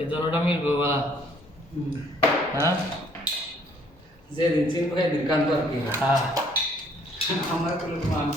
এই দরটা মিলবে বলা হ্যাঁ যেদিন চিনবো সেদিন কান আর কি হ্যাঁ আমার কোনো আমি